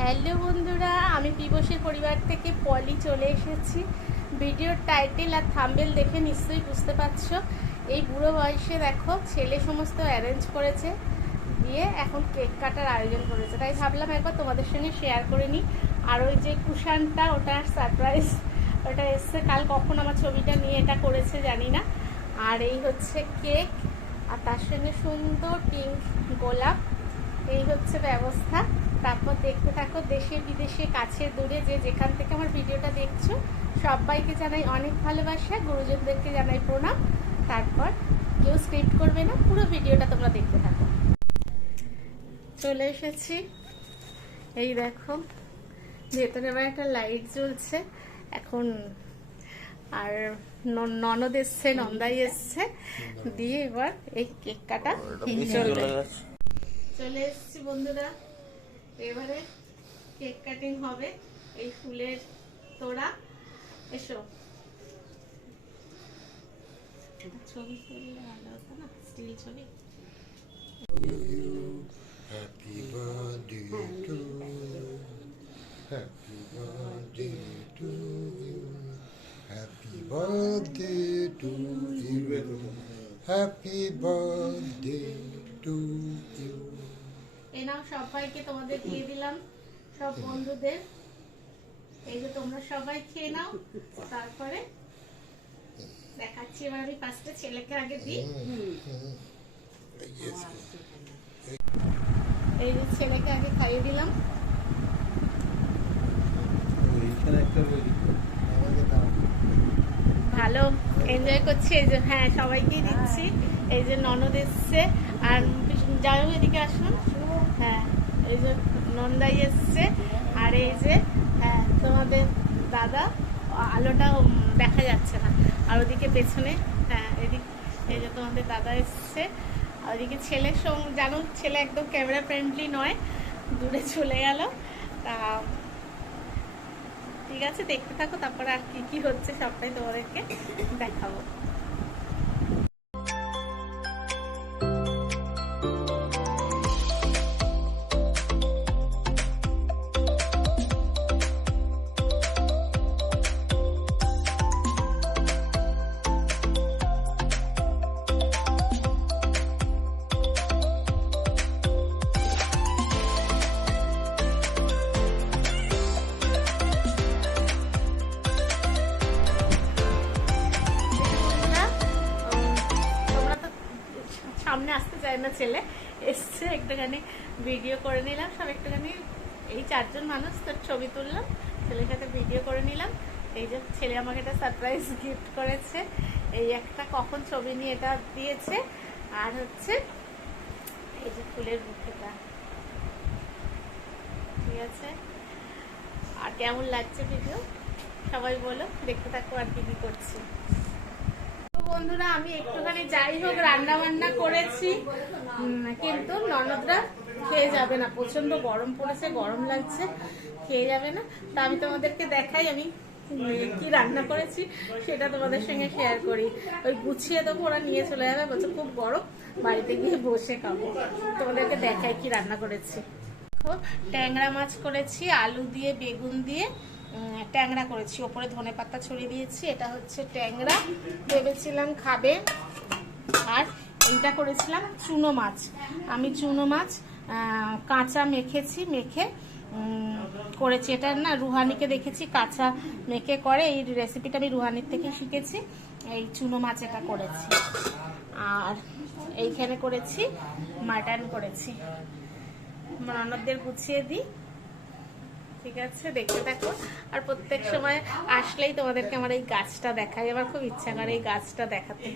Hello বন্ধুরা, আমি পিবসের পরিবার থেকে পলি চলে এসেছি। ভিডিওর টাইটেল আর থাম্বেল দেখে নিশ্চয়ই বুঝতে পারছ। এই বুড়ো বয়সে দেখো, ছেলে সমস্ত অ্যারেঞ্জ করেছে, দিয়ে এখন কেক কাটার আয়োজন করেছে। তাই ভাবলাম একবার তোমাদের সঙ্গে শেয়ার করে নিই। আর ওই যে কুশানটা ওটা সারপ্রাইজ ওটা এসছে। কাল কখন আমার ছবিটা নিয়ে এটা করেছে জানি না। আর এই হচ্ছে কেক আর তার সঙ্গে সুন্দর পিঙ্ক গোলাপ, এই হচ্ছে ব্যবস্থা। তারপর দেখতে থাকো, দেশে বিদেশে কাছে দূরে, যে যেখান থেকে আমার ভিডিওটা দেখছ, সবাইকে জানাই অনেক ভালোবাসা, গুরুজনদেরকে জানাই প্রণাম। তারপর কেউ স্ক্রিপ্ট করবে না, পুরো ভিডিওটা তোমরা দেখতে থাকো। চলে এসেছি। এই দেখো, ভেতরে আবার একটা লাইট জ্বলছে। এখন আর ননদ এসছে নন্দাই এসছে। দিয়ে এবার এই কেক কাটা চলবে চলে এসেছি বন্ধুরা। এবারে কেক কাটিং হবে এই ফুলের তোড়া। এসো। ছবি তুললে ভালো হতো না স্টিল ছবি। Happy birthday Happy birthday to you. এই নাও সবাইকে তোমাদের দিয়ে দিলাম সব বন্ধুদের। এই যে তোমরা সবাই খেয়ে নাও তারপরে দেখাচ্ছি এবার আমি পাঁচটা ছেলেকে আগে দিই। এই যে ছেলেকে আগে খাইয়ে দিলাম। ভালো। এনজয় করছি এই যে হ্যাঁ সবাইকেই দিচ্ছি। এই যে ননদ এসছে আর যাই এদিকে আসুন। হ্যাঁ এই যে নন্দাই এসছে আর এই যে হ্যাঁ তোমাদের দাদা আলোটা দেখা যাচ্ছে না। আর ওদিকে পেছনে হ্যাঁ এদিক এই যে তোমাদের দাদা এসছে। আর ওদিকে ছেলের সঙ্গে জানো ছেলে একদম ক্যামেরা ফ্রেন্ডলি নয়। দূরে চলে গেল। তা ঠিক আছে দেখতে থাকো তারপরে আর কি কি হচ্ছে সবটাই তোমাদেরকে দেখাবো। না ছেলে এসছে, একটুখানি ভিডিও করে নিলাম। সব একটুখানি এই চারজন মানুষ, তোর ছবি তুললাম, ছেলের সাথে ভিডিও করে নিলাম। এই যে ছেলে আমাকে একটা সারপ্রাইজ গিফট করেছে। এই একটা কখন ছবি নিয়ে এটা দিয়েছে, আর হচ্ছে এই যে ফুলের বুকেটা ঠিক আছে? আর কেমন লাগছে ভিডিও সবাই বলো, দেখতে থাকো আর কি কি করছি। বন্ধুরা, আমি একটুখানি যাই হোক রান্না বান্না করেছি কিন্তু ননদরা খেয়ে যাবে না। প্রচণ্ড গরম পড়েছে, গরম লাগছে, খেয়ে যাবে না। তা আমি তোমাদেরকে দেখাই, আমি কি রান্না করেছি, সেটা তোমাদের সঙ্গে শেয়ার করি। ওই গুছিয়ে দেবো, ওরা নিয়ে চলে যাবে, বলছে খুব গরম, বাড়িতে গিয়ে বসে খাব। তোমাদেরকে দেখাই কি রান্না করেছি। ট্যাংরা মাছ করেছি, আলু দিয়ে, বেগুন দিয়ে ট্যাংরা করেছি। ওপরে ধনে পাতা ছড়িয়ে দিয়েছি। এটা হচ্ছে ট্যাংরা। ভেবেছিলাম খাবে। আর এইটা করেছিলাম চুনো মাছ। আমি চুনো মাছ কাঁচা মেখেছি, মেখে করেছি। এটা না রুহানিকে দেখেছি, কাঁচা মেখে করে। এই রেসিপিটা আমি রুহানির থেকে শিখেছি। এই চুনো মাছ এটা করেছি। আর এইখানে করেছি মাটন করেছি। ননদদের গুছিয়ে দিই। ঠিক আছে? দেখতে থাকো। আর প্রত্যেক সময় আসলেই তোমাদেরকে আমার এই গাছটা দেখাই। আমার খুব ইচ্ছা করে এই গাছটা দেখাতে।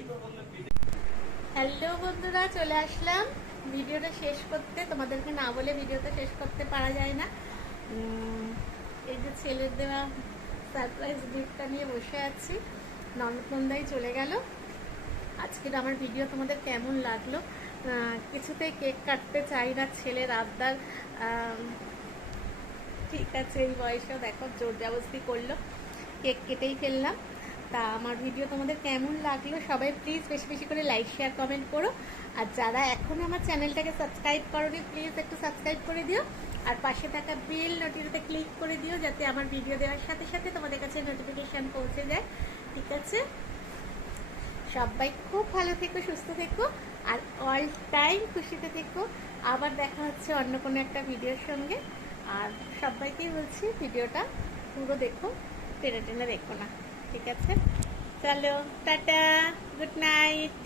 হ্যালো বন্ধুরা চলে আসলাম। ভিডিওটা শেষ করতে। তোমাদেরকে না বলে ভিডিওটা শেষ করতে পারা যায় না। এই যে ছেলের দেওয়া সারপ্রাইজ গিফটটা নিয়ে বসে আছি। নন্দনদাই চলে গেল। আজকের আমার ভিডিও তোমাদের কেমন লাগল? আহ, কিছুতেই কেক কাটতে চাই না ছেলের আবদার। ঠিক আছে, এই বয়সেও দেখো জোর জবস্তি করল। কেক কেটেই ফেললাম। তা আমার ভিডিও তোমাদের কেমন লাগল সবাই প্লিজ বেশি বেশি করে লাইক শেয়ার কমেন্ট করো। আর যারা এখনও আমার চ্যানেলটাকে সাবস্ক্রাইব করোনি প্লিজ একটু সাবস্ক্রাইব করে দিও। আর পাশে থাকা বেল নোটিফিতে ক্লিক করে দিও যাতে আমার ভিডিও দেওয়ার সাথে সাথে তোমাদের কাছে নোটিফিকেশান পৌঁছে যায়। ঠিক আছে? সবাই খুব ভালো থেকো, সুস্থ থেকো, আর অল টাইম খুশিতে থেকো। আবার দেখা হচ্ছে অন্য কোনো একটা ভিডিওর সঙ্গে। আর সবাইকেই বলছি ভিডিওটা পুরো দেখো, টেনে টেনে দেখো না, ঠিক আছে? চলো, টাটা, গুড নাইট।